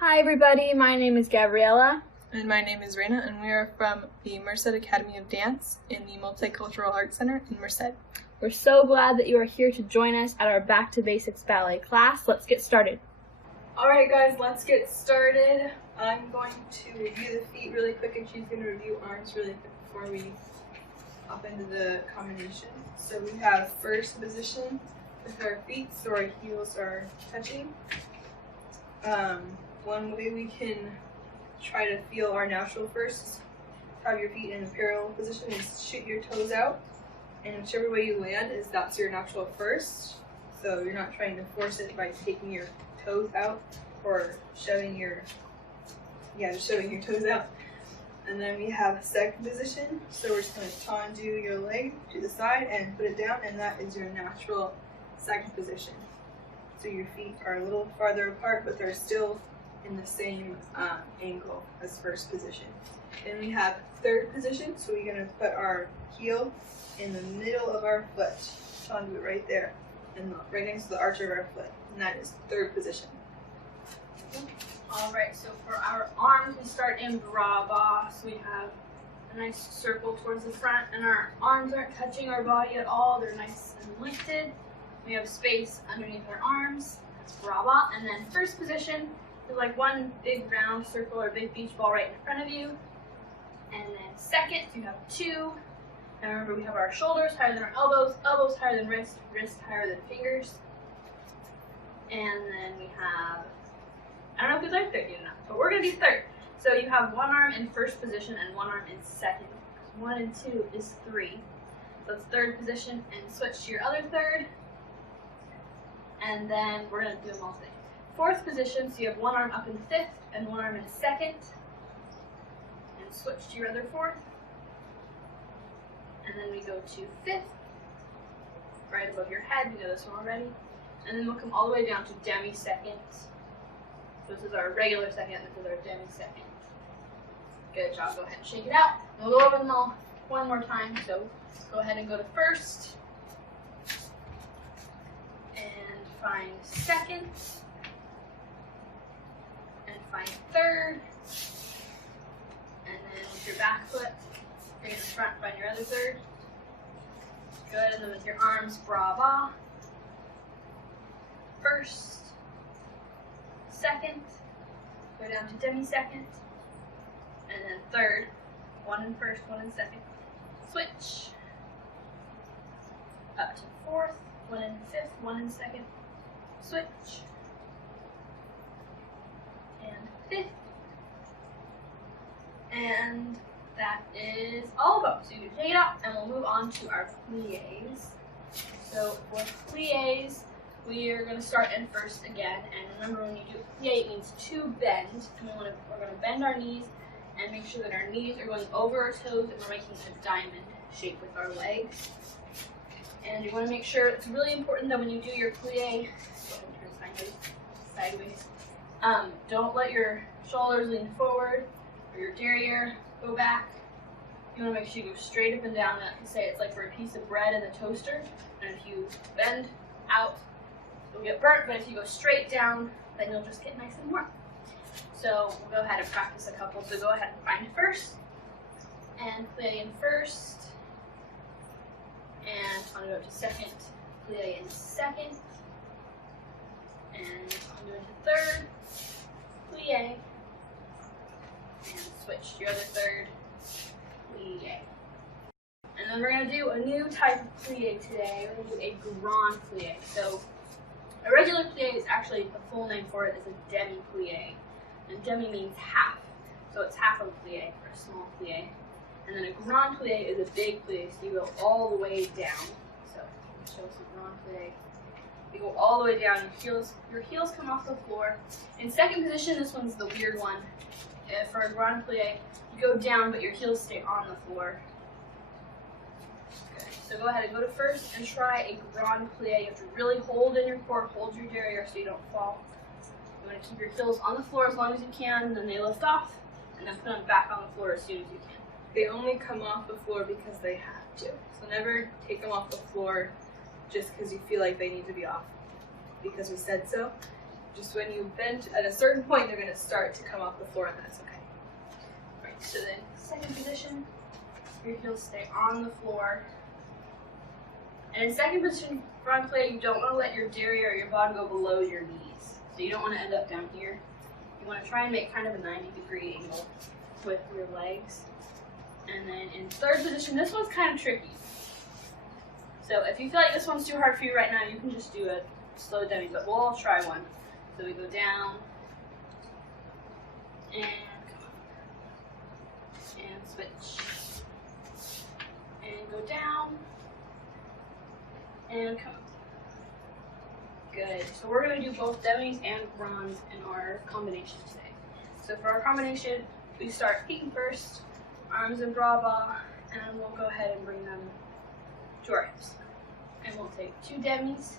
Hi everybody, my name is Gabriella. And my name is Raina, and we are from the Merced Academy of Dance in the Multicultural Arts Center in Merced. We're so glad that you are here to join us at our Back to Basics ballet class. Let's get started. Alright guys, let's get started. I'm going to review the feet really quick, and she's going to review arms really quick before we hop into the combination. So we have first position with our feet, so our heels are touching. One way we can try to feel our natural first, have your feet in a parallel position, is shoot your toes out, and whichever way you land that's your natural first. So you're not trying to force it by taking your toes out or shoving your toes out. And then we have second position, so we're just going to tendu your leg to the side and put it down, and that is your natural second position. So your feet are a little farther apart, but they're still in the same angle as first position. Then we have third position, so we're going to put our heel in the middle of our foot, tendu it right there, and right next to the arch of our foot, and that is third position. Alright, so for our arms, we start in bras. So we have a nice circle towards the front, and our arms aren't touching our body at all. They're nice and lifted. We have space underneath our arms. That's bras. And then first position is like one big round circle or big beach ball right in front of you. And then second, you have two. And remember, we have our shoulders higher than our elbows, elbows higher than wrist, wrist higher than fingers. And then we have, I don't know if we like third yet or not, but we're going to do third. So you have one arm in first position and one arm in second. 1 and 2 is 3. So it's third position, and switch to your other third. And then we're going to do them all today. Fourth position, so you have one arm up in fifth and one arm in second. And switch to your other fourth. And then we go to fifth, right above your head. We know this one already. And then we'll come all the way down to demi-second. So this is our regular second, this is our demi-second. Good job, go ahead and shake it out. We'll go over them all one more time, so go ahead and go to first. And find second. And find third. And then with your back foot, bring it to the front, find your other third. Good, and then with your arms, bras. First. Second, go down to demi-second, and then third, one in first, one in second, switch, up to fourth, one in fifth, one in second, switch, and fifth, and that is all of them. So you can take it out, and we'll move on to our pliés. So for pliés, we are going to start in first again, and remember, when you do a plie, it means to bend, and we're going to bend our knees and make sure that our knees are going over our toes, and we're making a diamond shape with our legs. And you want to make sure, it's really important that when you do your plie, turn sideways, don't let your shoulders lean forward or your derriere go back. You want to make sure you go straight up and down. That can say it's like for a piece of bread in the toaster, and if you bend out, you'll get burnt, but if you go straight down, then you'll just get nice and warm. So we'll go ahead and practice a couple. So go ahead and find first, and plie in first, and tendu up to second, plie in second, and tendu into third, plie, and switch to your other third, plie. And then we're going to do a new type of plie today. We're going to do a grand plie. So a regular plie is actually, the full name for it is a demi-plie. And demi means half. So it's half of a plie, or a small plie. And then a grand plie is a big plie, so you go all the way down. So show us a grand plie. You go all the way down, your heels come off the floor. In second position, this one's the weird one. For a grand plie, you go down, but your heels stay on the floor. So go ahead and go to first and try a grand plie. You have to really hold in your core, hold your derriere so you don't fall. You want to keep your heels on the floor as long as you can, and then they lift off, and then put them back on the floor as soon as you can. They only come off the floor because they have to. So never take them off the floor just because you feel like they need to be off because we said so. Just when you bend at a certain point, they're going to start to come off the floor, and that's okay. Right, so then second position, your heels stay on the floor. And in second position, front plie, you don't want to let your derriere or your bottom go below your knees. So you don't want to end up down here. You want to try and make kind of a 90-degree angle with your legs. And then in third position, this one's kind of tricky. So if you feel like this one's too hard for you right now, you can just do a slow demi, but we'll all try one. So we go down, and come up, and switch, and go down, and come up. Good. So we're going to do both demis and grands in our combination today. So for our combination, we start feet first, arms in bras, and then we'll go ahead and bring them to our hips. And we'll take 2 demis,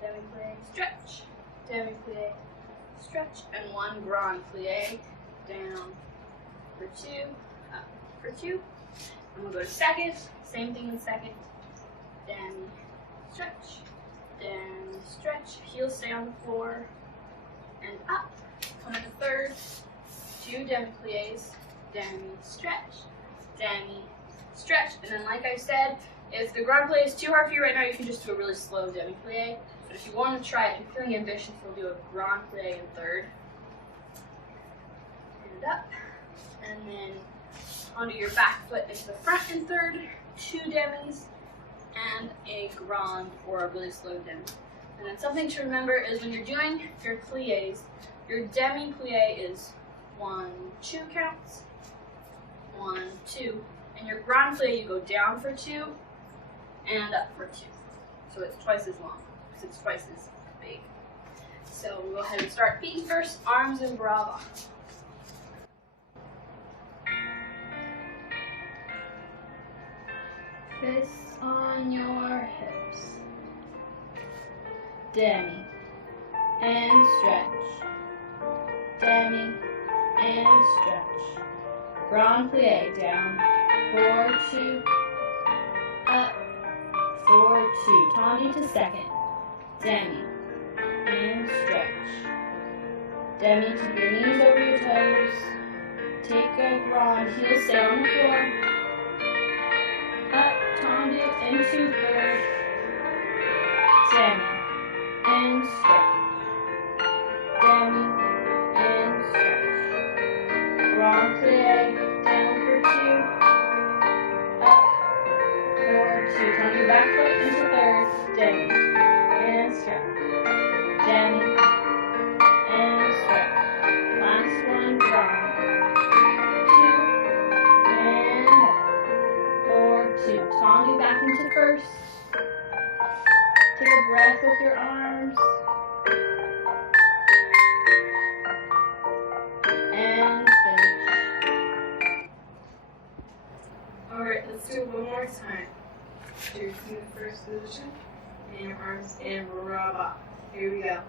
demi-plie, stretch, demi-plie, stretch, and 1 grand plie, down for 2, up for 2. And we'll go to second, same thing in second, demi, stretch, demi, stretch, heels stay on the floor, and up. Come into third, 2 demi-plies, demi, stretch, demi, stretch, and then like I said, if the grand plie is too hard for you right now, you can just do a really slow demi-plie. But if you want to try it, if you're feeling ambitious, we'll do a grand plie in third. And up. And then onto your back foot into the front in third, 2 demis, and a grand or a really slow demi. And then something to remember is when you're doing your plies, your demi-plie is 1, 2 counts, 1, 2. And your grand plie, you go down for 2, and up for 2. So it's twice as long, because it's twice as big. So we'll go ahead and start feet first, arms in bras. Fists on your hips. Demi, and stretch. Demi, and stretch. Grand plie down, 4, 2, up, 4, 2. Tendu to second. Demi, and stretch. Demi, keep your knees over your toes. Take a grand, heels stay on the floor. Up, tendu into third. Demi, and stretch. Demi, and stretch. Grand plie, down for 2. Up, 4, 2. Turn your back foot into third. Demi, and stretch. Demi, and stretch. Last one, grand. 2, and up. 4, 2. Tendu back into first. Take a breath with your arms. And finish. Alright, let's do it one more time. Your feet in first position, and your arms in bras. Here we go.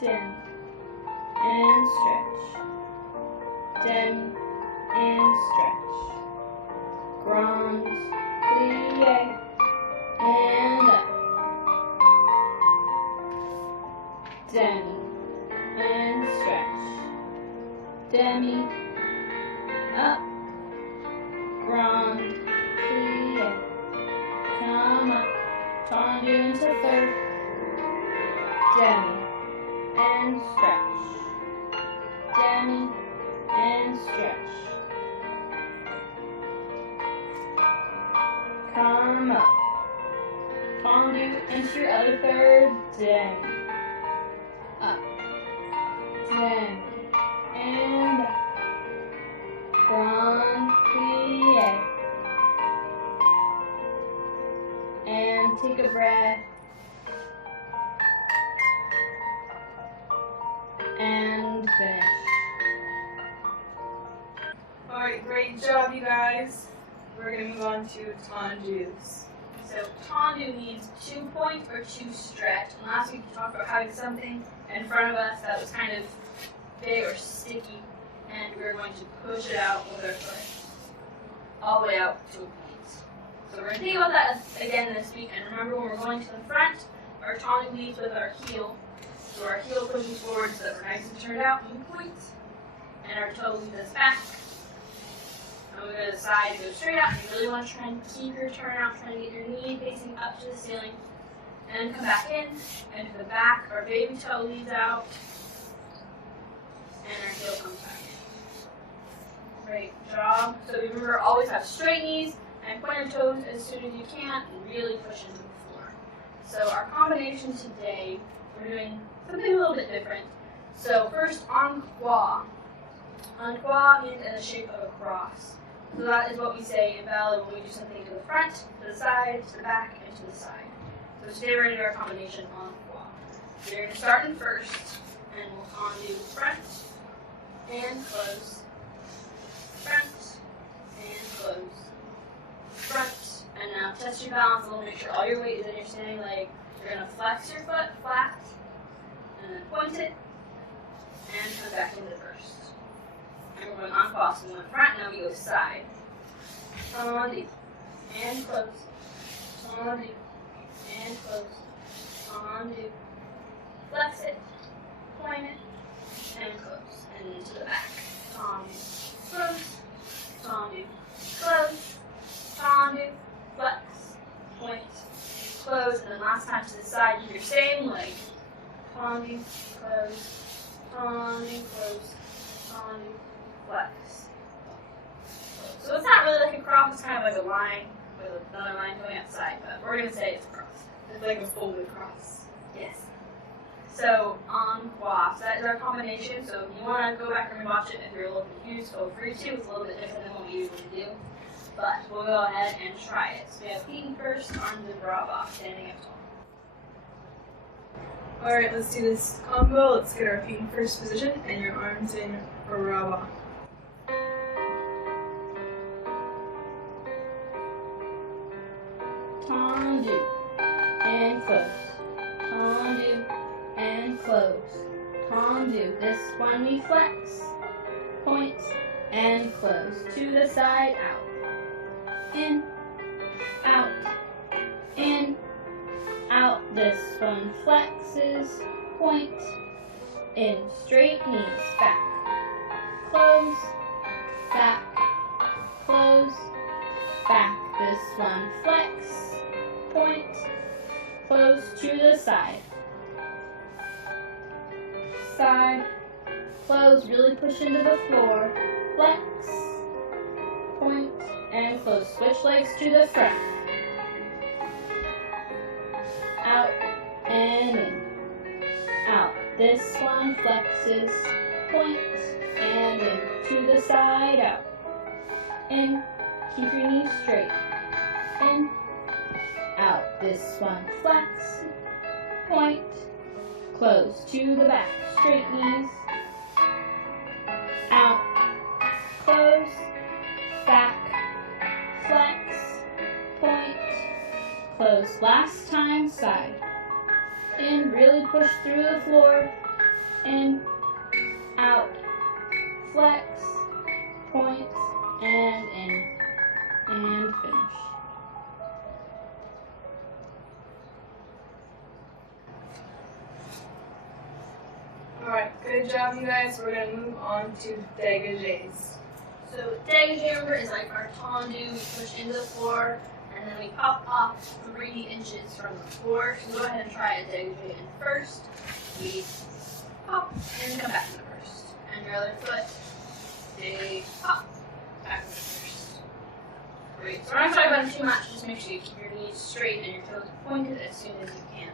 Demi, and stretch. Demi, and stretch. Grand plie, and up. Demi, and stretch. Demi, up. Grand plie. Come up. Tendu into third. Demi, and stretch. Demi, and stretch. Come up. Tendu into your other third. Demi. Up. Demi. And up. Grand plie. And take a breath. And finish. Alright, great job, you guys. We're going to move on to tendus. So tendu means 2 point or 2 stretch. And last week we talked about having something in front of us that was kind of big or sticky. we're going to push it out with our foot all the way out to a point. So we're going to think about that again this week, and remember when we're going to the front, our tendu leads with our heel. So our heel pushes forward so that we're nice and turned out and point, and our toe leads us back. And we go to the side to go straight out. You really want to try and keep your turn out, trying to get your knee facing up to the ceiling. And then come back in, and to the back, our baby toe leads out, and our heel comes back in. Great job. So remember, always have straight knees, and point your toes as soon as you can, and really push into the floor. So our combination today, we're doing something a little bit different. So first, en croix. En croix means in the shape of a cross. So that is what we say in ballet when we do something to the front, to the side, to the back, and to the side. So today we're going to do our combination en croix. So you're going to start in first, and we'll undo front, and close, front, and close, front, and now test your balance a little, make sure all your weight is in your standing leg. You're going to flex your foot flat, and then point it, and come back into first. And we're going en croix, so we went front, now we go side. Undo, and close, undo, and close, undo, flex it, point it, and close, and into the back. Undo, close, undo, close, undo, flex, point, close, and then last time to the side, use your same leg. Undo, close, undo, close, undo, flex. So it's not really like a cross, it's kind of like a line with another line going outside, but we're going to say it's a cross. It's like a folded cross. Yes. So, en croix. So that is our combination. So if you want to go back and rewatch it, if you're a little confused, feel free to. It's a little bit different than what we usually do. But we'll go ahead and try it. So we have feet in first, arms in bras, standing up tall. Alright, let's do this combo. Let's get our feet in first position and your arms in bras. Tendu and close. Tendu and close. Tendu. This one we flex. Point and close. To the side, out. In, out, in, out. This one flexes. Point, in. Straight knees, back. Close, back, close, back. This one flex. Point, close to the side. Side, close, really push into the floor. Flex, point, and close. Switch legs to the front. Out and in. Out. This one flexes. Point and in. To the side, out. In. Keep your knees straight. In. Out. This one flex. Point. Close. To the back. Straight knees. Out. Close. Back. Flex. Point. Close. Last time, side. In. Really push through the floor. In. Out. Flex. Point. And in. And finish. Alright, good job you guys. We're going to move on to dégagés. So dégagé, remember, is like our tendu. We push into the floor, and then we pop up 3 inches from the floor. So go ahead and try a dégagé in first. We pop and come back to the first. And your other foot, they pop back to the first. Great. So we're not talking about it too much. Just make sure you keep your knees straight and your toes pointed as soon as you can.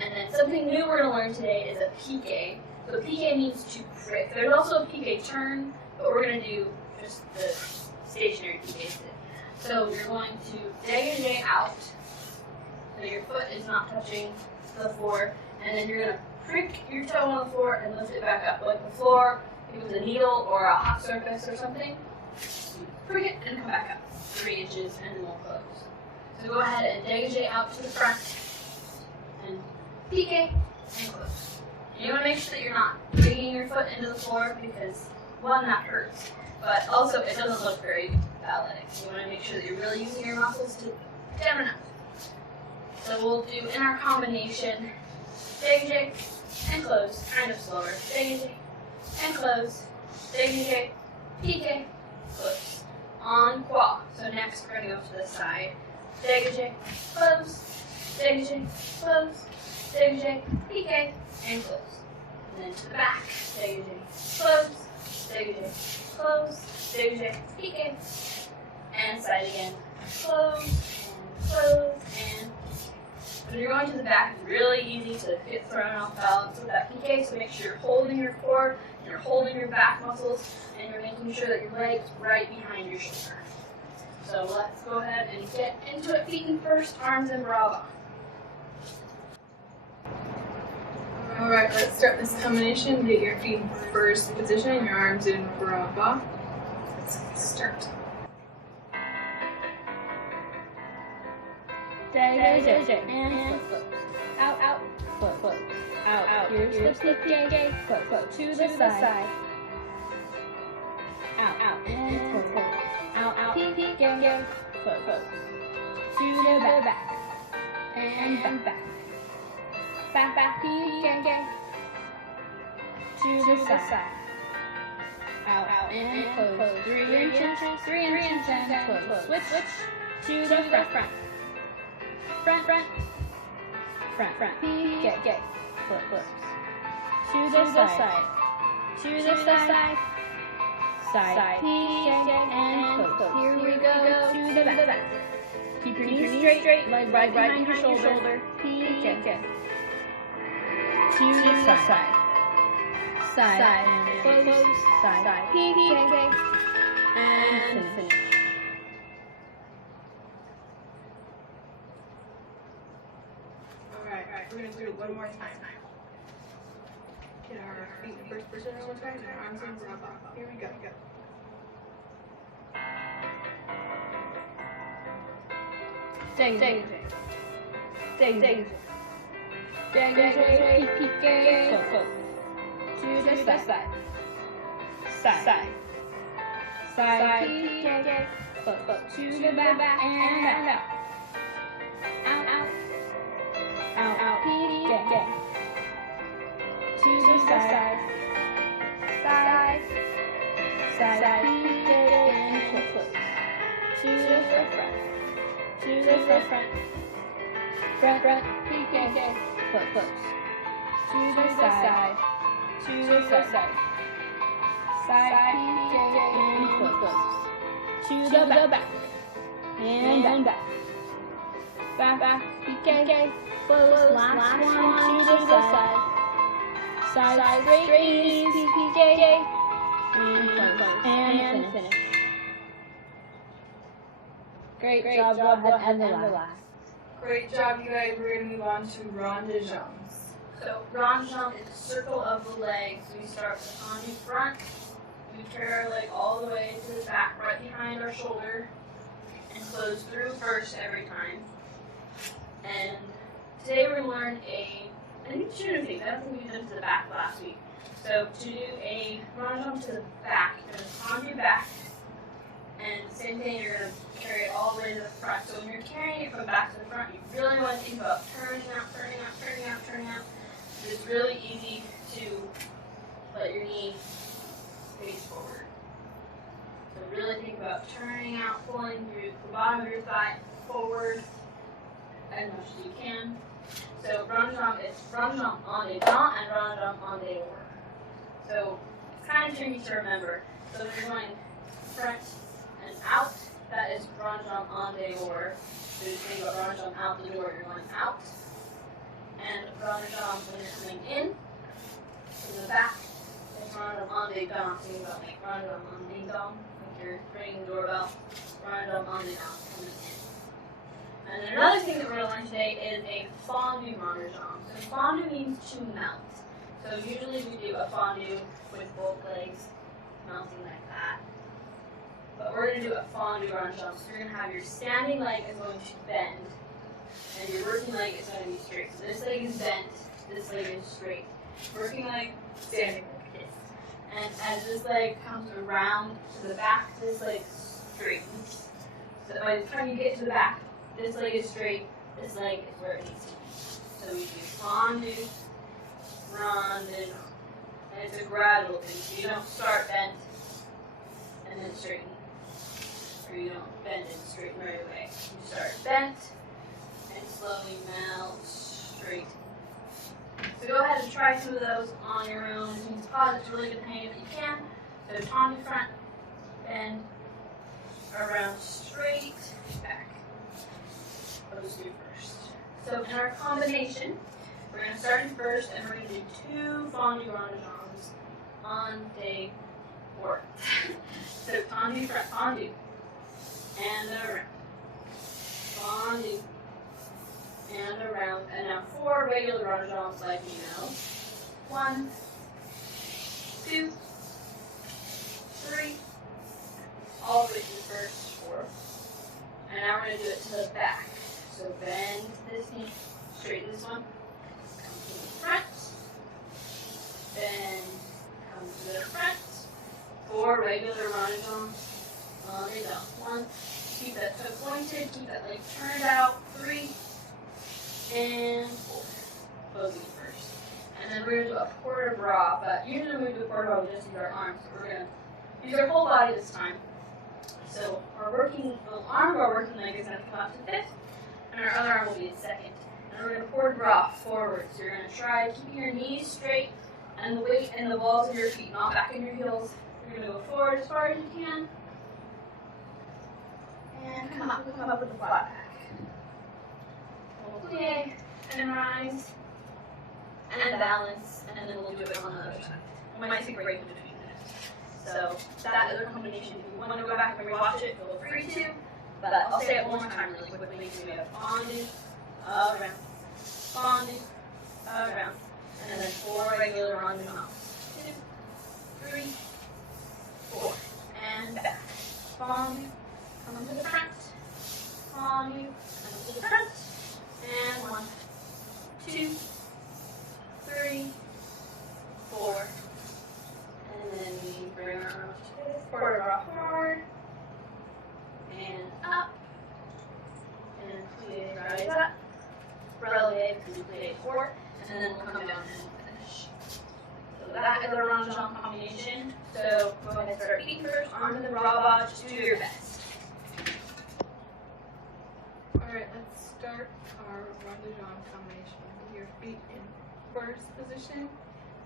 And then something new we're going to learn today is a piqué. So piqué means to prick. There's also a piqué turn, but we're going to do just the stationary piqué. So you're going to dégagé out, so your foot is not touching the floor, and then you're going to prick your toe on the floor and lift it back up. Like the floor, if it was a needle or a hot surface or something, you prick it and come back up 3 inches, and then we'll close. So go ahead and dégagé out to the front, and piqué, and close. And you want to make sure that you're not digging your foot into the floor, because one, that hurts, but also it doesn't look very athletic. You want to make sure that you're really using your muscles to down and up. So we'll do in our combination, shake, shake, and close, kind of slower. Shake, shake, and close, shake, shake, PK, close. On quad. So next we're going to go to the side. Shake, shake, close, shake, shake, close, shake, shake, PK, and close. And then to the back. Shake, shake, close, shake, shake, close, shake, shake, PK, and side again. Close, and when you're going to the back, it's really easy to get thrown off balance with that PK, so make sure you're holding your core, and you're holding your back muscles, and you're making sure that your leg's right behind your shoulder. So let's go ahead and get into it. Feet in first, arms in brava. Alright, let's start this combination. Get your feet in first position and your arms in brava. Let's start. And close. Out, close. Out. Here's the PK, close. To the side. Out, and close. Out, PK, close. To the back. And back. Back, PK. To the side. Out, and close. 3 inches, and close. Switch. To the front. Front. PK. Close. To the side. Side. PK and close. Here we go. To the back. Keep your knees straight. Leg right behind your shoulder. PK. To the side. And close. Side. PK. And finish. Alright, we're going to do it one more time. Get our feet in first position one more time and our arms in brava. Here we go. Stay. PK. Close. To the side. Side. PK. Close. To the back and out. Out. PK. To the side. PK and close. To the front. Front. PK. Close. To the side. Side. PK and close. To the back. And back. Back. PK. Close. Last one. To the side. Side. Straight knees. PK. And close. And finish. Great job. Go ahead and the last. Great job, you guys. We're going to move on to rond de jambes. So rond de jambe is a circle of the legs. We start with on the front. We carry our leg all the way to the back, right behind our shoulder, and close through first every time. And today we're going to learn a new thing. I don't think we did to the back last week. So to do a rond de jambe to the back, you're going to on your back, and same thing, you're going to carry it all the way to the front. So when you're carrying it from back to the front, you really want to think about turning out. It's really easy to let your knee face forward. So really think about turning out, pulling the bottom of your thigh forward as much as you can. So rond de jambe is rond de jambe en avant and rond de jambe en dehors. So it's kind of tricky to remember. So when you're going front and out, that is rond de jambe en dehors. So you think about rond de jambe out the door, you're going out. And rond de jambe when you're coming in to the back, it's rond de jambe en dedans. Think about like rond de jambe en dedans, like you're ringing the doorbell. Rond de jambe en dedans coming in. And then another thing that we're going to learn today is a fondue rond de jambe. So fondue means to melt. So usually we do a fondue with both legs melting like that. But we're going to do a fondue rond de jambe. So you're going to have your standing leg is going to bend, and your working leg is going to be straight. So this leg is bent, this leg is straight. Working leg, standing leg. And as this leg comes around to the back, this leg straightens. So by the time you get to the back, this leg is straight, this leg is where it needs to be. So we do fondue, rondage, and it's a gradual thing. So you don't start bent and then straighten. Or you don't bend and straighten right away. You start bent and slowly melt straight. So go ahead and try some of those on your own. You can pause it to really get the hang of it if you can. So fondue front, bend, around straight, back. Those two first. So in our combination, we're going to start in first and we're going to do 2 fondue rondages on day 4. So fondue front, fondue, and around. Fondue, and around. And now 4 regular rondages like you know. 1, 2, 3, all the way to the first 4. And now we're going to do it to the back. So bend this knee, straighten this one, come to the front, bend, come to the front. 4 regular rondages on the down. 1, keep that toe pointed, keep that leg turned out. 3, and 4. Closing first. And then we're going to do a port de bras, but usually when we do a port de bras, we just use our arms. So we're going to use our whole body this time. So our working arm, our working leg is going to come up to 5th, and our other arm will be at 2nd. And we're going to port de bras forward. So you're going to try keeping your knees straight and the weight in the balls of your feet, not back in your heels. You're going to go forward as far as you can. And come up with the flat back. Plie, and rise, and balance, and then we'll do it on the other side. We might take a break in between minutes. So that other combination, if you want to go back and rewatch it, feel free to. But I'll say it one more time really quickly. So we have fondue, around, fondue, around, and then 4 regular rondages. 2, 3, 4, and back. Fondue, come to the front. Fondue, come to the front. And 1, 2, 3, 4. And then we bring our arms to the port de bras forward. And up. And plie, rise up. Releve, because we plie 4. And then we'll come down and finish. So that is our rondage combination. So go ahead and start feet first, arm to the bras, just do your best. Alright, let's start our rondage combination with your feet in first position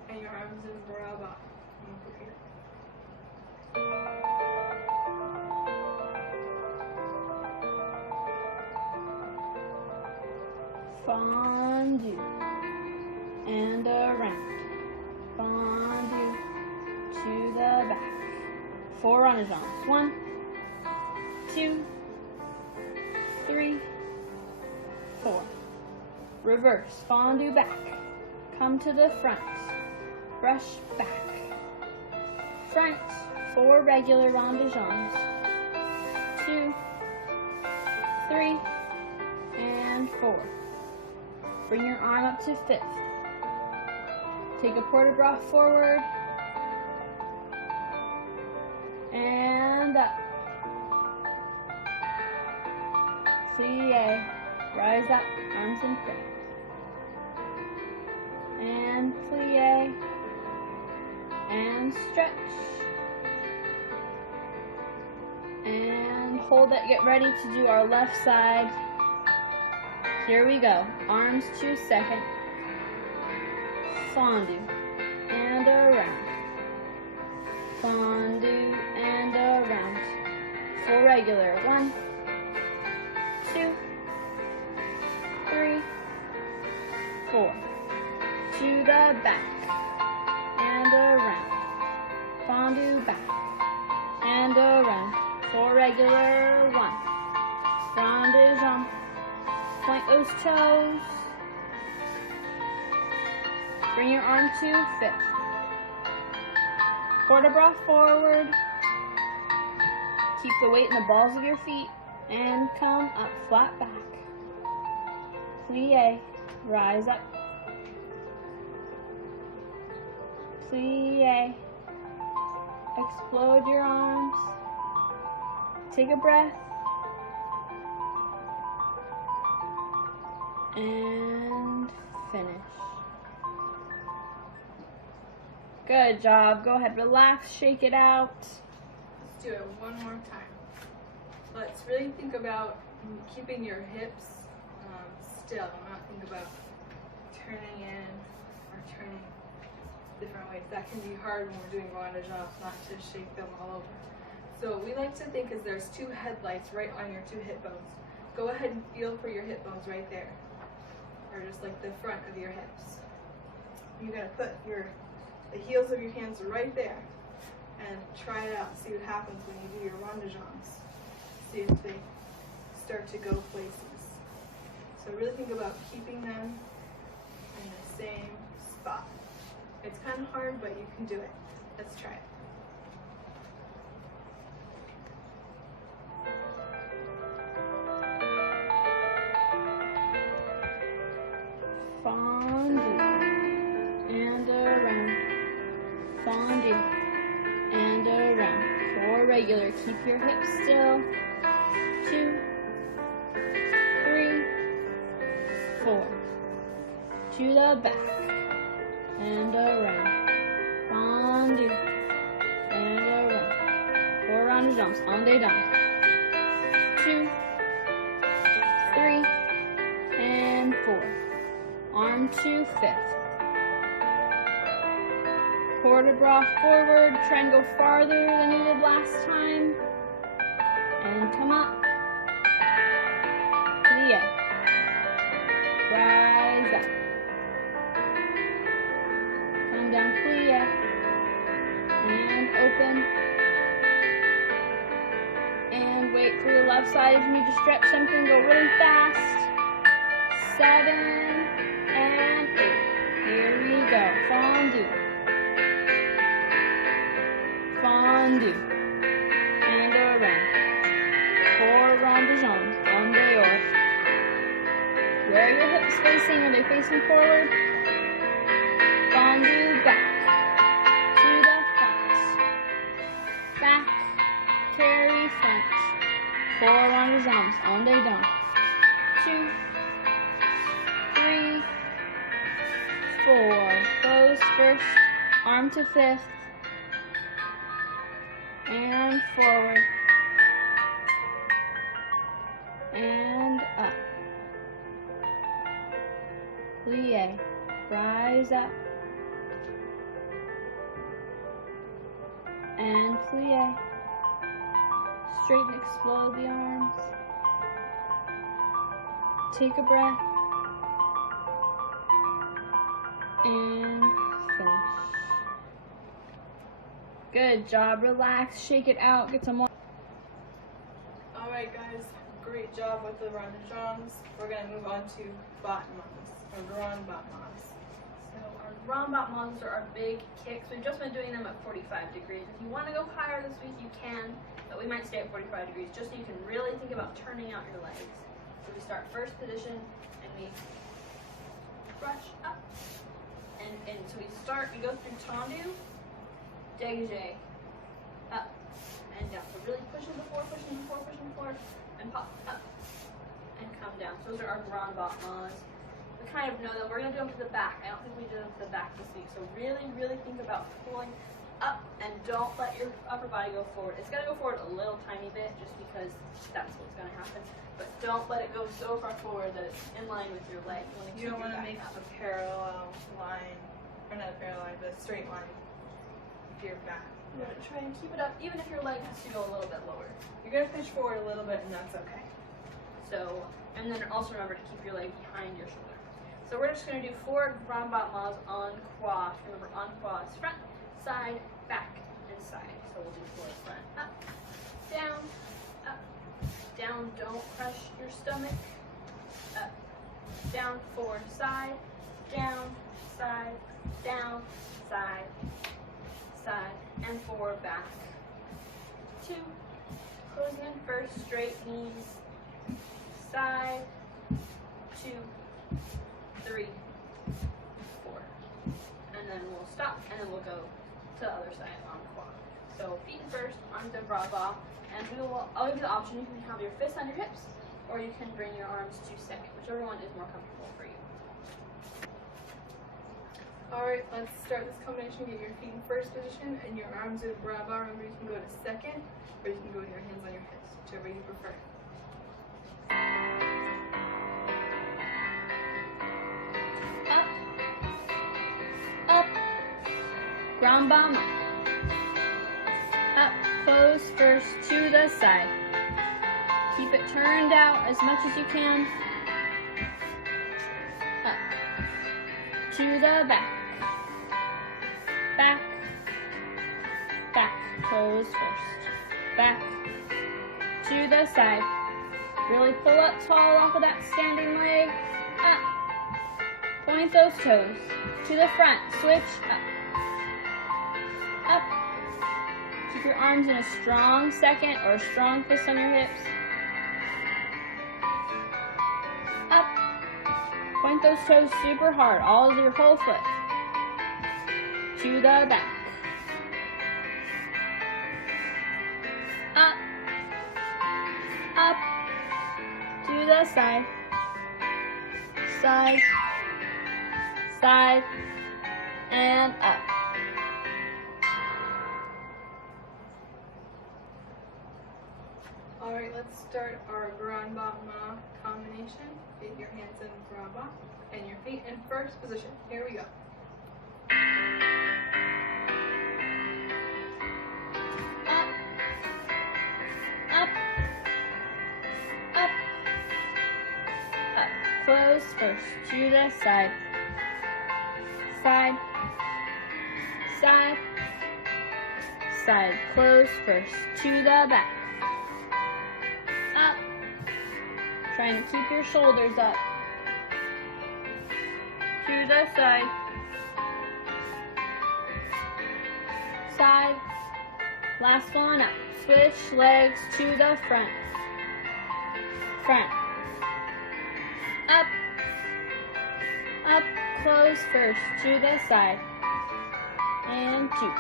and your arms in bras bas. Over here. Fondue and around. Fondue to the back. 4 rondages. 1, 2, 3, 4. Reverse. Fondue back. Come to the front. Brush back. Front. 4 regular rondages. 2, 3, and 4. Bring your arm up to 5th. Take a port de bras forward. And up. Plie. Rise up. Arms in 5th. And plie. And stretch. And hold it. Get ready to do our left side. Here we go. Arms to 2nd. Fondue. And around. Fondue and around. 4 regular. 1, 2, 3, 4. To the back. And around. Fondue back. And around. 4 regular. 1. Rondage. Point those toes. Bring your arm to 5th. Port de bras forward. Keep the weight in the balls of your feet. And come up flat back. Plie. Rise up. Plie. explode your arms, take a breath, and finish. Good job. Go ahead, relax, shake it out. Let's do it one more time. Let's really think about keeping your hips still, not think about turning in or turning different ways. That can be hard when we're doing ronde jumps, not to shake them all over. So what we like to think is there's two headlights right on your two hip bones. Go ahead and feel for your hip bones right there, or just like the front of your hips. You're gonna put the heels of your hands right there and try it out. See what happens when you do your ronde jumps. See if they start to go places. So really think about keeping them in the same spot. It's kind of hard, but you can do it. Let's try it. Fondue and around. Fondue and around. For regular, keep your hips still. 2, 3, 4. To the back and around. Fondue and around. 4 round jumps. On they down. 2, 3, and 4. Arm to 5th. Quarter bra forward. Try and go farther than you did last time. And come up. Plie. Rise up. Come down, plie. And open. And wait for your left side. If you need to stretch something, go really fast. 7 and 8. Here we go. Fondue. Fondue. And around. 4 ronde jambes. On dehors. Where are your hips facing? Are they facing forward? Fondue back. To the front. Back. Carry front. 4 ronde jambes. On they down. 2, 3, 4. Close first. Arm to 5th. And forward. And up. Plie. Rise up. And plie. Straighten, explode the arms. Take a breath. And finish. Good job. Relax. Shake it out. Get some more. Alright guys, great job with the ronde jambes. We're going to move on to battements, or grand battements. So our grand battements are our big kicks. We've just been doing them at 45 degrees. If you want to go higher this week, you can, but we might stay at 45 degrees just so you can really think about turning out your legs. So we start first position and we brush up. And so we go through tendu, dégagé, up and down. So really push in the floor, and pop up and come down. So those are our grand battements. We kind of know that we're going to do them to the back. I don't think we did them to the back this week. So really, really think about pulling up and don't let your upper body go forward. It's going to go forward a little tiny bit just because that's what's going to happen. But don't let it go so far forward that it's in line with your leg. You don't want to make a parallel line, or not a parallel line, but a straight line with your back. You want to try and keep it up even if your leg has to go a little bit lower. You're going to push forward a little bit and that's okay. So, and then also remember to keep your leg behind your shoulder. So we're just going to do 4 grand battements en croix. Remember, en croix is front, side, back, and side. So we'll do 4 front, up, down, down. Don't crush your stomach. Up, down, 4, side, down, side, down, side, side, and 4 back. 2, closing in first, straight knees, side, 2, 3, 4. And then we'll stop and then we'll go to the other side on quad. So feet first, arms in bra, and I'll give you the option. You can have your fists on your hips, or you can bring your arms to second, whichever one is more comfortable for you. Alright, let's start this combination. Get your feet in first position and your arms in bra. Remember, you can go to second, or you can go with your hands on your hips, whichever you prefer. Up, ground bomb up, close first to the side. Keep it turned out as much as you can. Up, to the back, back, back, close first, back, to the side. Really pull up tall off of that standing leg, up, point those toes, to the front, switch, up, keep your arms in a strong second or a strong fist on your hips, up, point those toes super hard, all of your whole foot, to the back, up, up, to the side, side, side, and up. Alright, let's start our grand battement combination. Get your hands in bra and your feet in first position. Here we go. Up, up, up, close first, to the side, side, side, side, close first, to the back, up, trying to keep your shoulders up, to the side, side, last one up, switch legs to the front, front, up, up, close first, to the side, and two,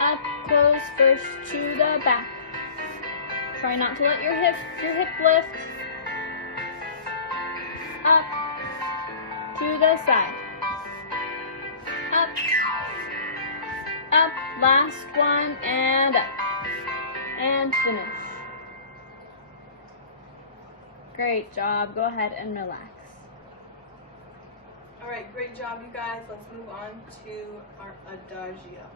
up, close first, to the back, try not to let your hip lift, up, to the side, up, up, last one, and up, and finish. Great job, go ahead and relax. Alright, great job you guys. Let's move on to our adagio.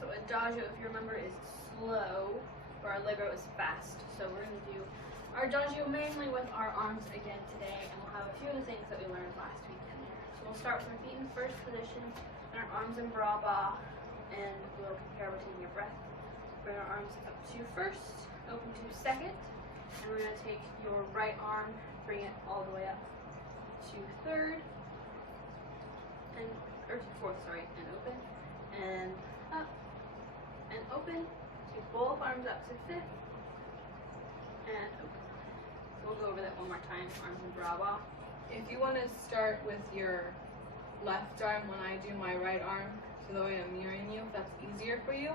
So adagio, if you remember, is slow, or allegro is fast. So we're going to do our adagio mainly with our arms again today, and we'll have a few of the things that we learned last week in there. So we'll start with our feet in first position, and our arms in bra, and we'll compare between your breath. Bring our arms up to first, open to second, and we're going to take your right arm, bring it all the way up to third, or to fourth, sorry, and open, and up, and open. Take both arms up to fifth, and open. We'll go over that one more time, arms in bra. If you want to start with your left arm when I do my right arm, so the way I'm mirroring you, if that's easier for you,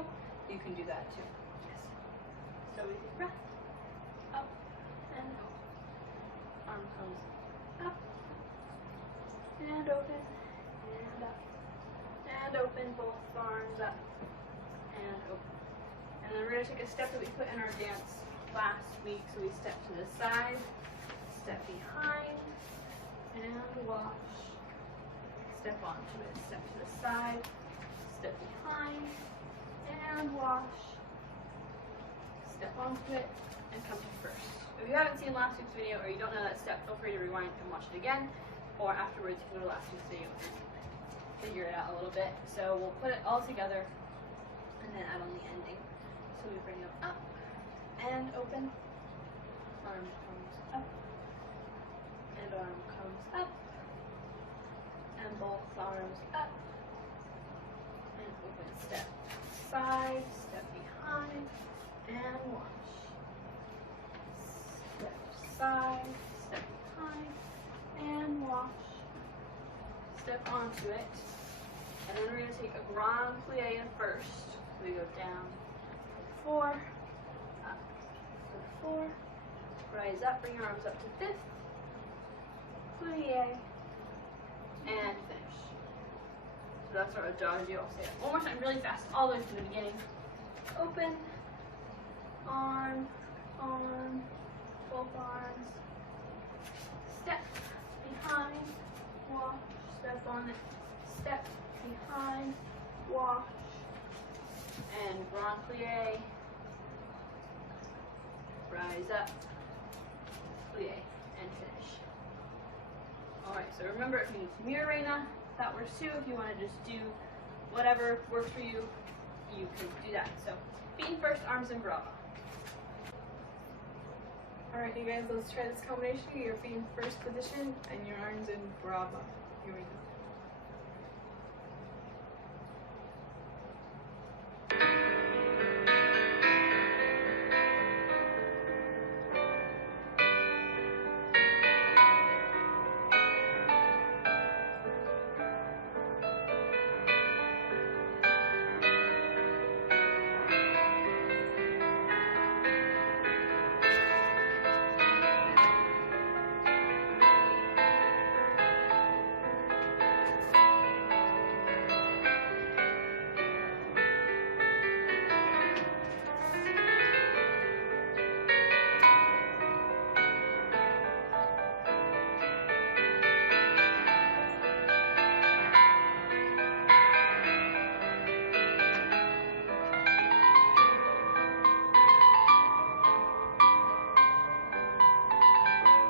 you can do that too. Yes. So we take breath, up, and open. Arm comes up, and open, and up, and open, both arms up, and open. And then we're going to take a step that we put in our dance last week. So we step to the side, step behind, and wash. Step onto it, step to the side, step behind, and wash. Step onto it, and come to first. If you haven't seen last week's video, or you don't know that step, feel free to rewind and watch it again. Or afterwards, you can go to last week's video and figure it out a little bit. So we'll put it all together, and then add on the ending. So we bring it up and open, arm comes up, and arm comes up, and both arms up, and open, step side, step behind, and wash. Step side, step behind, and wash. Step onto it, And then we're going to take a grand plie in first. We go down to 4, up to 4, rise up, bring your arms up to 5th, plie, and finish. So that's our adagio. I'll say it one more time really fast, all the way from the beginning. Open, arm, arm, both arms, step behind, wash, step on it, step behind, wash, and grand plie, rise up, plie, and finish. Alright, so remember, if you need to mirror reina, that works too. If you want to just do whatever works for you, you can do that. So, feet in first, arms in brava. Alright, you guys, let's try this combination. Get your feet in first position and your arms in brava. Here we go.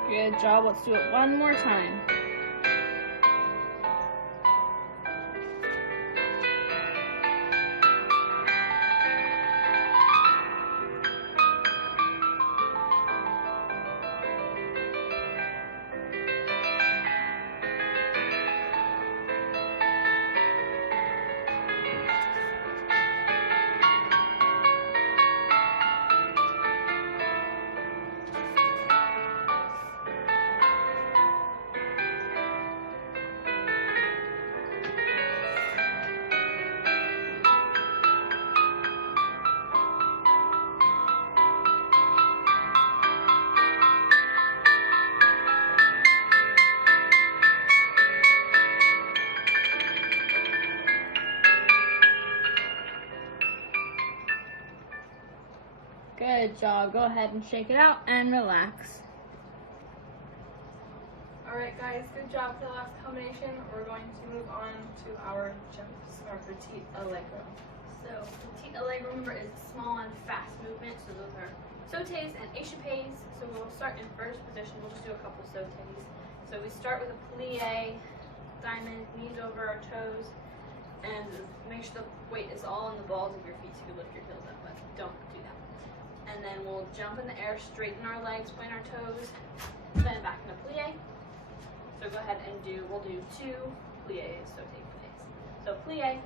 Good job. Let's do it one more time. Good job. Go ahead and shake it out and relax. Alright guys, good job for the last combination. We're going to move on to our jumps, our petite allegro. So, petite allegro, remember, is small and fast movement. So those are sautés and échappés. So we'll start in first position. We'll just do a couple sautés. So we start with a plie, diamond, knees over our toes, and make sure the weight is all in the balls of your feet so you lift your heels up, but don't do that. And then we'll jump in the air, straighten our legs, point our toes, then back in a plie. So go ahead and we'll do 2 pliés, sauté pliés. So plie,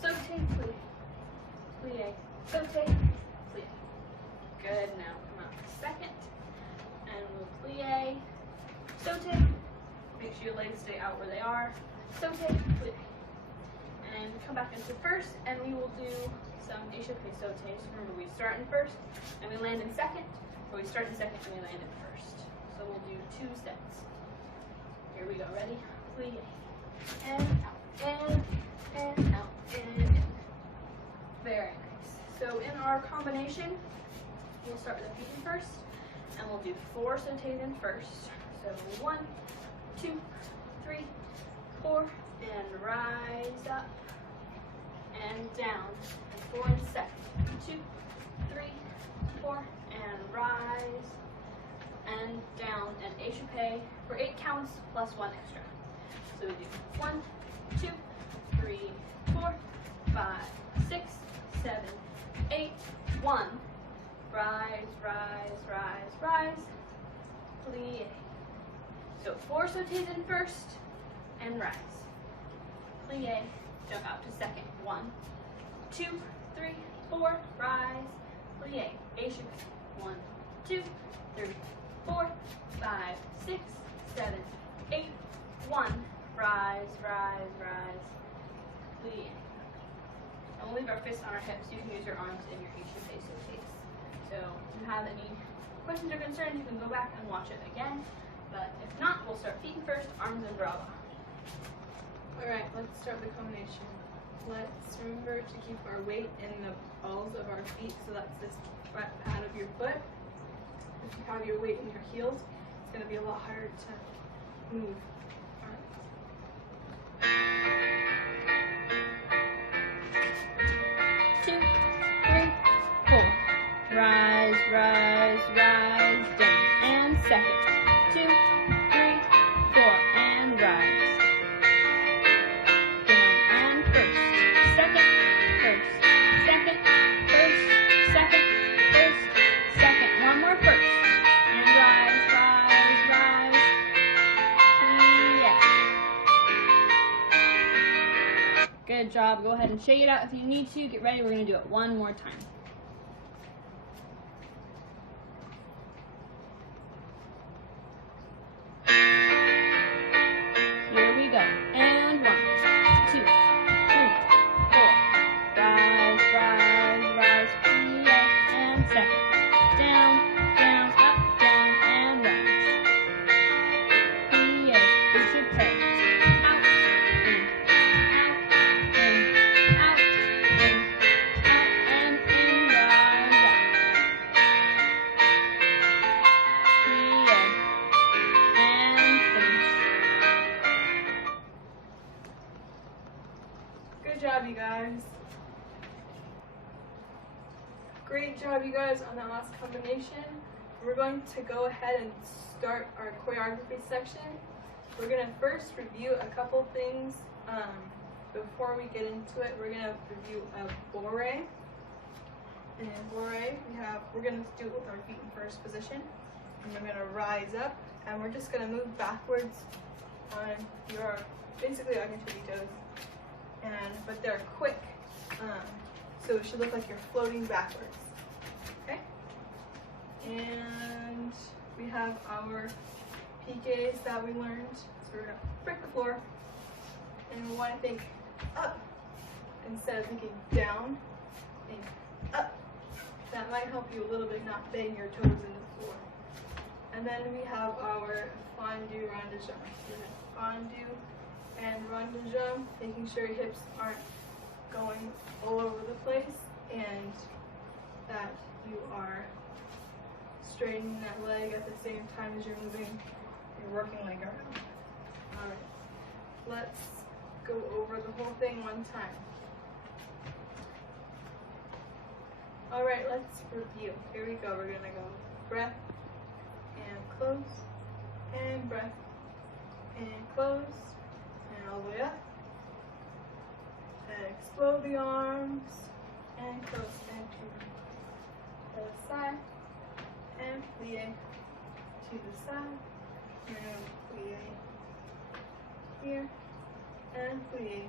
sauté, plie, plie, sauté, plie. Good, now come out to second, and we'll plie, sauté, make sure your legs stay out where they are, sauté, plie. And come back into first, and we will do some échappé sautés. Remember, we start in first, and we land in second, or we start in second, and we land in first. So we'll do 2 sets. Here we go, ready? Plie, and out, and out, and in. Very nice. So in our combination, we'll start with the feet in first, and we'll do 4 sautés in first. So 1, 2, 3, 4, and rise up, and down, and 4 in second, 2, 3, 4, and rise, and down, and échappé for 8 counts plus 1 extra. So we do 1, 2, 3, 4, 5, 6, 7, 8, 1. Rise, rise, rise, rise, plie. So 4 sautés in first, and rise. Plie, jump out to second. 1, 2, 3, 4, rise, plie, échappé. 1, 2, 3, 4, 5, 6, 7, 8, 1. Rise, rise, rise, plie. And we'll leave our fists on our hips. You can use your arms in your Asian facing face. So if you have any questions or concerns, you can go back and watch it again. But if not, we'll start feet first, arms and brava. Alright, let's start the combination. Let's remember to keep our weight in the balls of our feet, so that's this front pad of your foot. If you have your weight in your heels, it's going to be a lot harder to move. Two, three, four. Rise, rise, rise, down. And second. 2, 3, 4, and rise. Down and first, second, first, second, first, second, first, second. One more first. And rise, rise, rise. Yes. Good job. Go ahead and shake it out if you need to. Get ready. We're going to do it one more time. And 1, 2, 3, 4. Rise, rise, rise, plie, and second. Down, down, up, down, and rise. Plie, push your toes. Out, in, out, in, out, in, out, and in, rise up. Plie, and finish. Good job, you guys. Great job, you guys, on that last combination. We're going to go ahead and start our choreography section. We're going to first review a couple things before we get into it. We're going to review a bourrée. And in bourrée, we're going to do it with our feet in first position. And we're going to rise up, and we're just going to move backwards on basically on your tippy toes. But they're quick, so it should look like you're floating backwards. Okay? And we have our piqués that we learned. So we're gonna break the floor, and we want to think up instead of thinking down. Think up. That might help you a little bit not bang your toes in the floor. And then we have our fondue rond de jambe. So we're gonna fondue and rond de jambe, making sure your hips aren't going all over the place and that you are straightening that leg at the same time as you're moving your working leg around. Alright, let's go over the whole thing one time. Alright, let's review. Here we go. We're going to go breath and close and breath and close. And all the way up, and explode the arms, and close, and to the side, and plie to the side, and plie here, and plie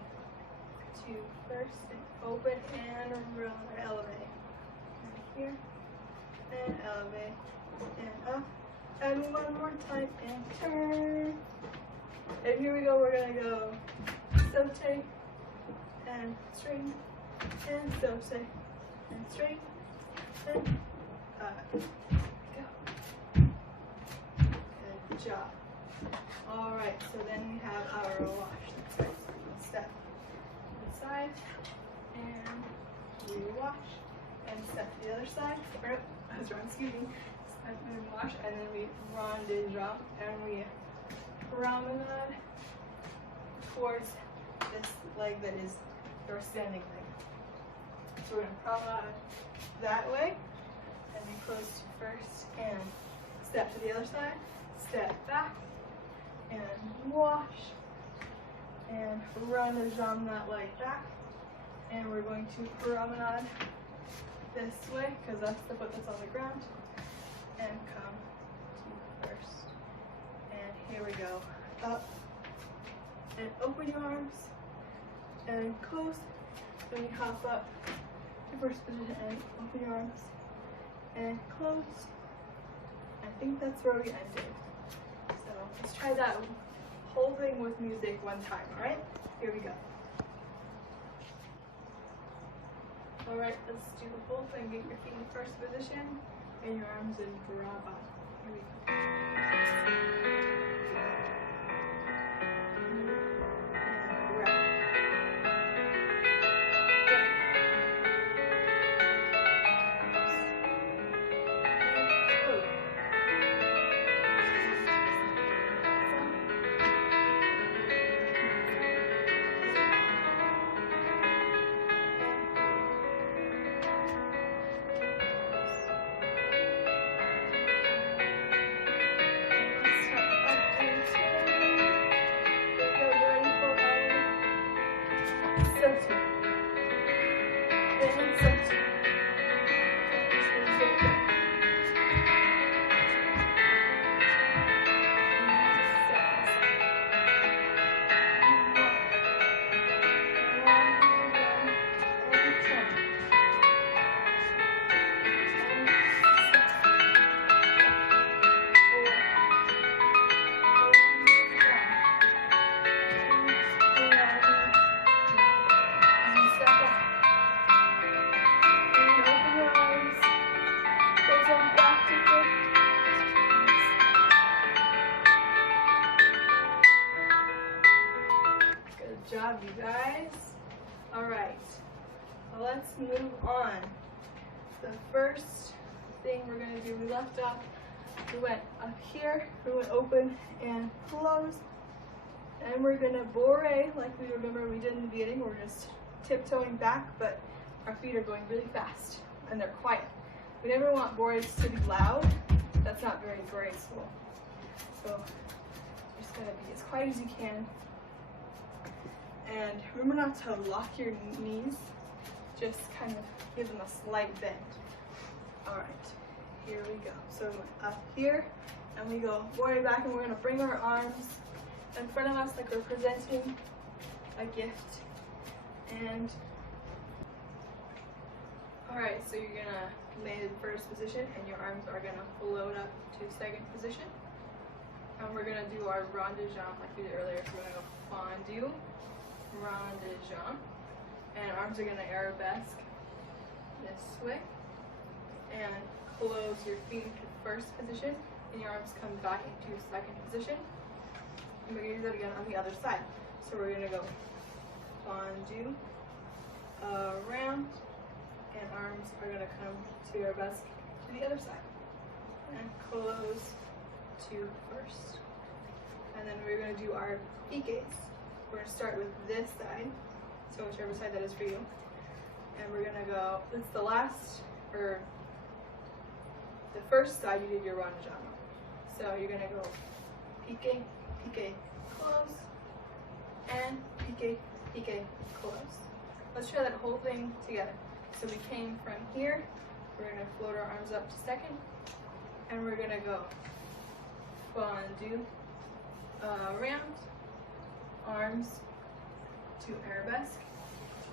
to first, and open, and elevate, and here, and elevate, and up, and one more time, and turn. And here we go, we're going to go saute and straighten and saute and straighten and go. Good job. Alright, so then we have our wash. That's right, so we'll step to the side and we wash and step to the other side. Or, I was wrong, excuse me. Step and wash, and then we rond de jambe and we promenade towards this leg that is your standing leg. So we're going to promenade that way, and we close to first, and step to the other side, step back, and wash, and rond de jambe that leg back, and we're going to promenade this way, because that's the foot that's on the ground, and come to first. And here we go. Up and open your arms and close. Then we hop up to first position and open your arms and close. I think that's where we ended. So let's try that whole thing with music one time, alright? Here we go. Alright, let's do the whole thing. Get your feet in first position and your arms in brava. Here we go. And breath. Good job, you guys. Alright, well, let's move on. The first thing we're going to do, we left off, we went up here, we went open and close, and we're going to bourrée like we remember we did in the beginning. We're just tiptoeing back, but our feet are going really fast and they're quiet. We never want bourrées to be loud. That's not very graceful. So you're just going to be as quiet as you can. And remember not to lock your knees, just kind of give them a slight bend. Alright, here we go. So we went up here, and we go bourrée back, and we're going to bring our arms in front of us like we're presenting a gift. And, alright, so you're going to lay in first position, and your arms are going to float up to second position. And we're going to do our rond de jambe like we did earlier. So we're going to go fondue, rond de jambe, and arms are going to arabesque this way, and close your feet into first position, and your arms come back into second position. And we're going to do that again on the other side. So we're going to go fondue, around, and arms are going to come to arabesque to the other side, and close to first. And then we're going to do our piqués. We're going to start with this side, so whichever side that is for you. And we're going to go, it's the last, or the first side you did your rond de jambe. So you're going to go piqué, piqué, close, and piqué, piqué, close. Let's try that whole thing together. So we came from here, we're going to float our arms up to second, and we're going to go fondue, around, arms to arabesque,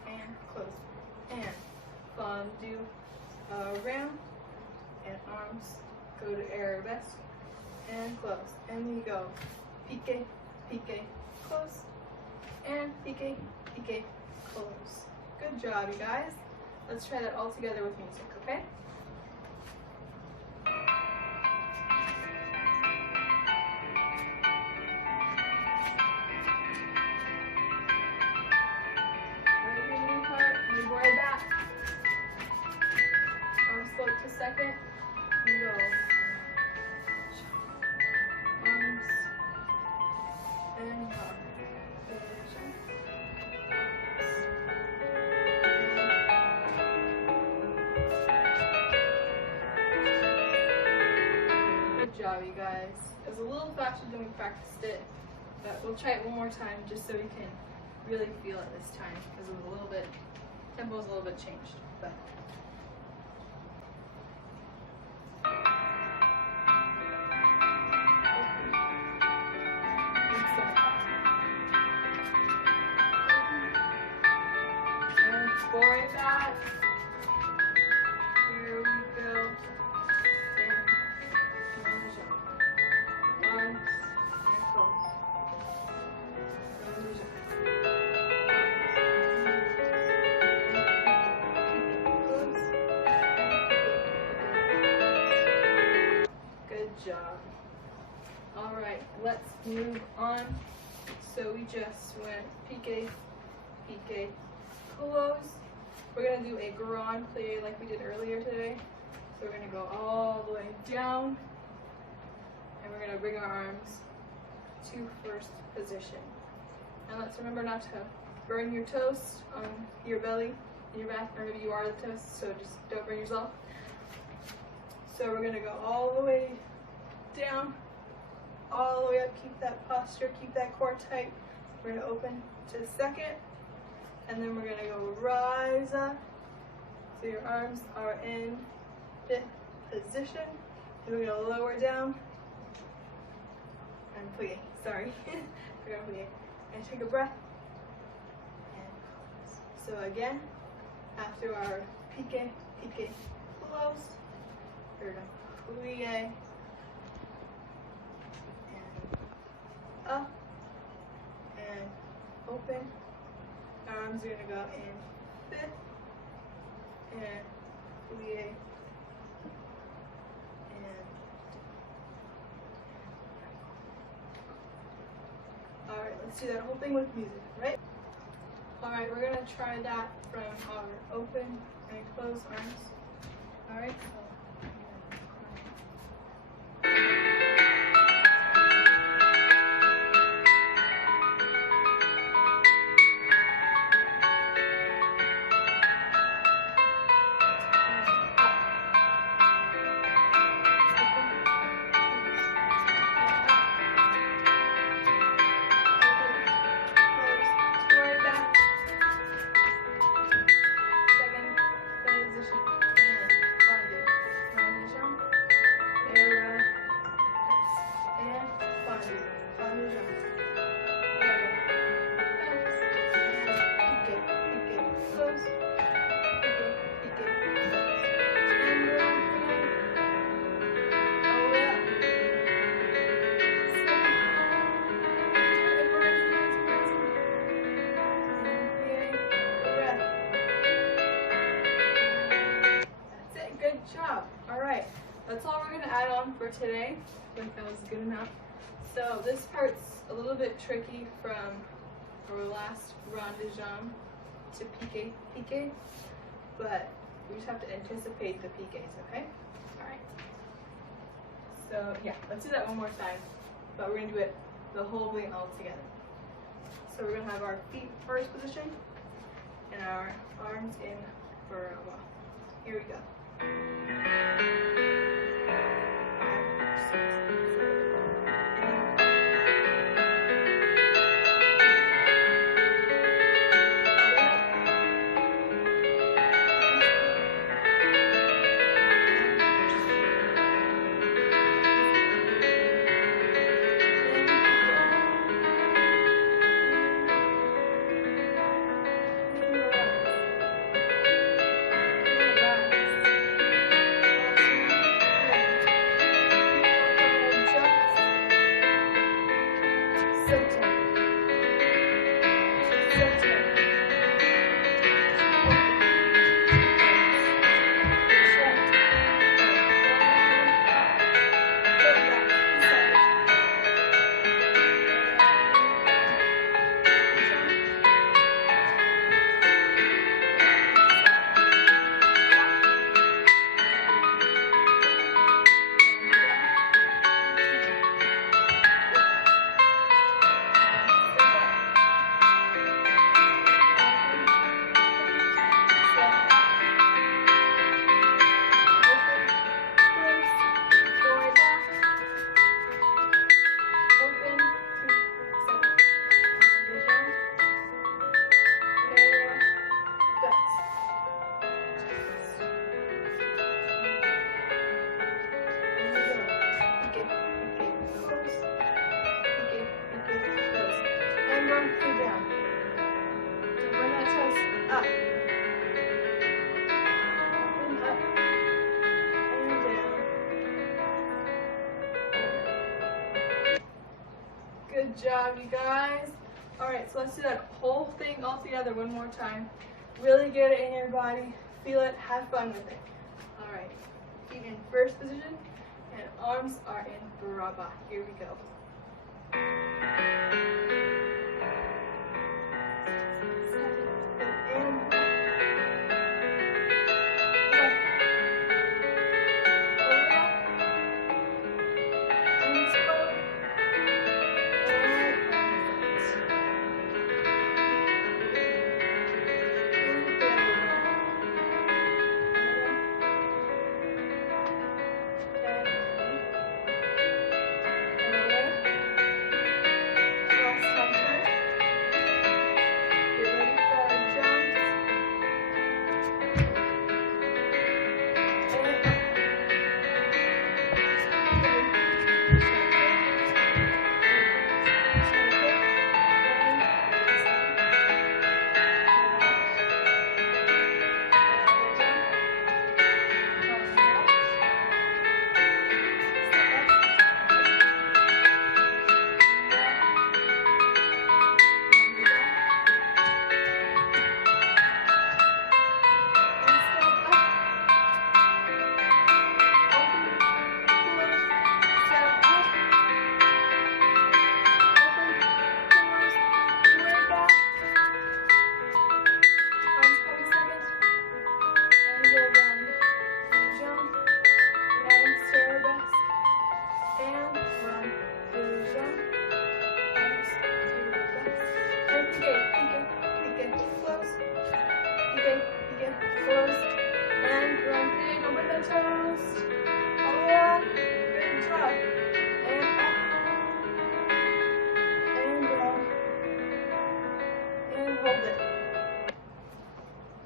and close, and fondue, around, and arms go to arabesque, and close, and we go piqué, piqué, close, and piqué, piqué, close. Good job, you guys. Let's try that all together with music, okay? Second, you go arms and good job, you guys. It was a little faster than we practiced it, but we'll try it one more time just so we can really feel it this time, because it was a little bit, tempo was a little bit changed, but. Bourrée back. Here we go. And arms and close. let's move on. So we just went pique, pique, close. We're gonna do a grand plie like we did earlier today. So we're gonna go all the way down, and we're gonna bring our arms to first position. And let's remember not to burn your toast on your belly, in your back, or maybe you are the toast, so just don't burn yourself. So we're gonna go all the way down, all the way up, keep that posture, keep that core tight. We're gonna open to second, and then we're gonna go rise up. So your arms are in fifth position. And we're gonna lower down and plie, sorry. We're gonna plie. And take a breath. And close. So again, after our pique, pique, close, we're gonna plie and up and open. Arms are gonna go in fifth and plie and alright, let's do that whole thing with music, right? Alright, we're gonna try that from our open and close arms. Alright, so that's all we're going to add on for today. I think that was good enough. So this part's a little bit tricky from our last rond de jambe to pique, pique, but we just have to anticipate the piques, okay? Alright. So yeah, let's do that one more time, but we're going to do it the whole way all together. So we're going to have our feet first position and our arms in baraba. Here we go. Good job, you guys. Alright, so let's do that whole thing all together one more time. Really get it in your body. Feel it. Have fun with it. Alright. Feet in first position and arms are in baraba. Here we go.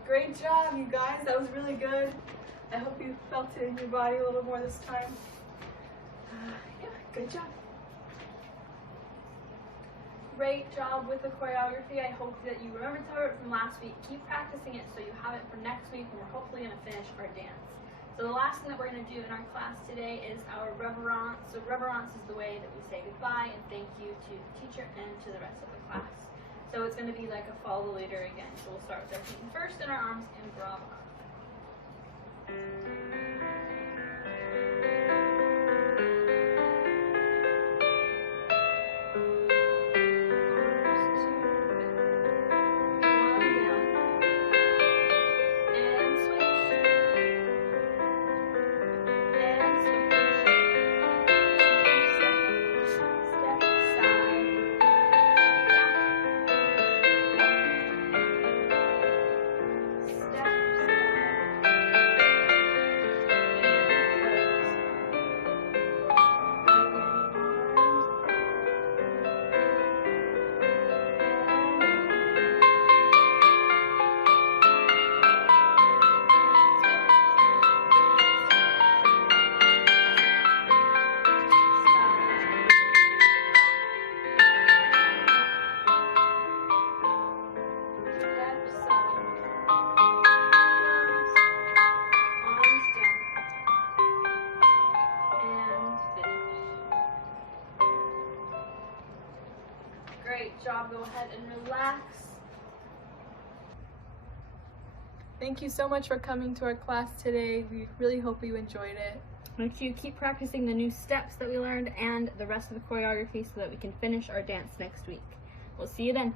Great job, you guys. That was really good. I hope you felt it in your body a little more this time. Yeah, good job. Great job with the choreography. I hope that you remembered some of it from last week. Keep practicing it so you have it for next week when we're hopefully going to finish our dance. So the last thing that we're going to do in our class today is our reverence. So reverence is the way that we say goodbye and thank you to the teacher and to the rest of the class. So it's going to be like a follow the leader again. So we'll start with our feet first and our arms in brava. Great job. Go ahead and relax. Thank you so much for coming to our class today. We really hope you enjoyed it. Make sure you keep practicing the new steps that we learned and the rest of the choreography so that we can finish our dance next week. We'll see you then.